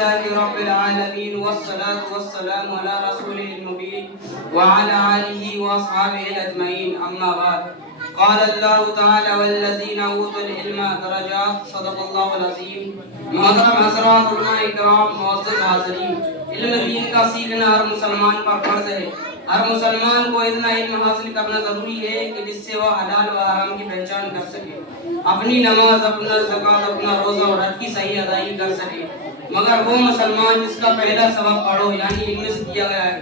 لله رب العالمين والصلاة والسلام على رسوله المبين وعلى آله وأصحابه أجمعين أما بعد قال الله تعالى والذين أوتوا العلم درجات صدق الله العظيم محترم حضرات علماء کرام معزز حاضرین علم دین کا سیکھنا ہر مسلمان پر فرض ہے ہر مسلمان کو اتنا علم حاصل کرنا ضروری ہے کہ جس سے وہ حلال و حرام کی پہچان کر سکے اپنی نماز اپنا زکوٰۃ اپنا روزہ اور حج کی صحیح ادائیگی کر سکے مگر وہ مسلمان جس کا پہلا سبب پڑھو یعنی علم سے کیا گیا ہے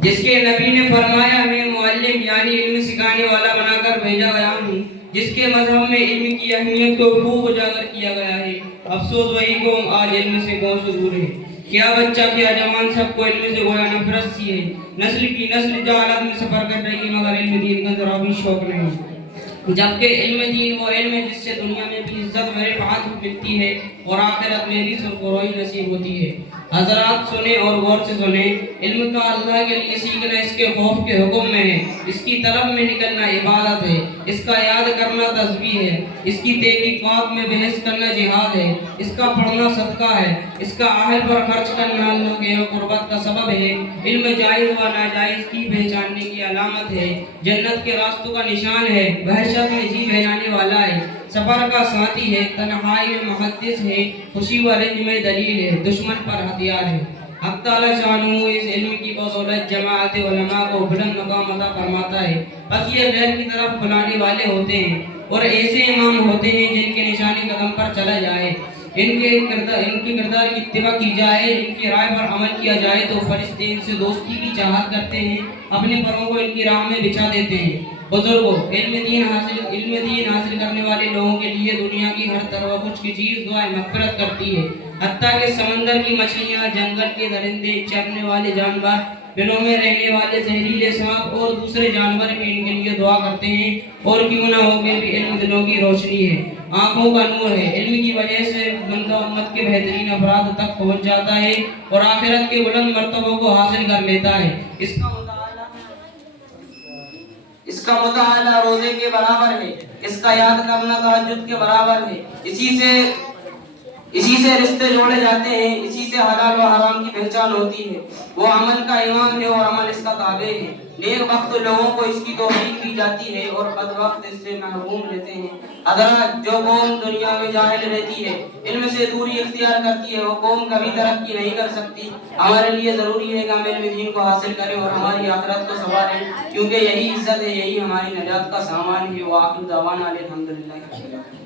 جس کے نبی نے فرمایا میں معلم یعنی علم سکھانے والا بنا کر بھیجا گیا ہوں جس کے مذہب میں علم کی اہمیت کو خوب اجاگر کیا گیا ہے افسوس وہی قوم آج علم سے گوں سے دور ہے کیا بچہ کیا جوان سب کو علم سے گویا نفرت سی ہے نسل کی نسل جہالت میں سفر کر رہی ہے مگر علم دین کا ذرا بھی شوق نہیں جبکہ علم دین وہ علم ہے جس سے دنیا میں بھی عزت و رفعت ملتی ہے اور آخرت میں بھی سرفراہی نصیب ہوتی ہے حضرات سنیں اور غور سے سنیں علم کا اللہ کے لیے سیکھنا اس کے خوف کے حکم میں ہے اس کی طلب میں نکلنا عبادت ہے اس کا یاد کرنا تسبیح ہے اس کی تحقیقات میں بحث کرنا جہاد ہے اس کا پڑھنا صدقہ ہے اس کا اہل پر خرچ کرنا اللہ کے قربت کا سبب ہے علم جائز و ناجائز کی پہچاننے کی علامت ہے جنت کے راستوں کا نشان ہے وحشت میں جی بہلانے والا ہے سفر کا ساتھی ہے تنہائی میں محدث ہے خوشی و رنج میں دلیل ہے دشمن پر ہتھیار ہے حق تعالی شانہ اس علم کی بدولت جماعت علماء کو بلند مقام عطا فرماتا ہے بس یہ غیر کی طرف بلانے والے ہوتے ہیں اور ایسے امام ہوتے ہیں جن کے نشانی قدم پر چلا جائے ان کے کردار کی اتباع کی جائے ان کی رائے پر عمل کیا جائے تو فرشتے ان سے دوستی کی چاہت کرتے ہیں اپنے پروں کو ان کی راہ میں بچھا دیتے ہیں بزرگوں علم دین حاصل کرنے والے لوگوں کے لیے دنیا کی ہر طرح کچھ کی چیز دعائیں مغفرت کرتی ہے حتیٰ کہ سمندر کی مچھلیاں جنگل کے درندے چرنے والے جانور بلوں میں رہنے والے زہریلے سانپ اور دوسرے جانور بھی ان کے لیے دعا کرتے ہیں اور کیوں نہ ہو کہ بھی علم دلوں کی روشنی ہے آنکھوں کا نور ہے علم کی وجہ سے بندہ امت کے بہترین افراد تک پہنچ جاتا ہے اور آخرت کے بلند مرتبوں کو حاصل کر لیتا ہے اس کا مطالعہ روزے کے برابر ہے اس کا یاد کرنا تہجد کے برابر ہے اسی سے رشتے جوڑے جاتے ہیں اسی سے حلال و حرام کی پہچان ہوتی ہے وہ عمل کا امام ہے اور عمل اس کا تابع ہے نیک وقت لوگوں کو اس کی توفیق دی جاتی ہے اور بد وقت اس سے محروم رہتے ہیں حضرات جو قوم دنیا میں جاہل رہتی ہے علم سے دوری اختیار کرتی ہے وہ قوم کبھی ترقی نہیں کر سکتی ہمارے لیے ضروری ہے کہ ہم علم دین کو حاصل کریں اور ہماری آخرت کو سنواریں کیونکہ یہی عزت ہے یہی ہماری نجات کا سامان ہے وآخر دعوانا الحمدللہ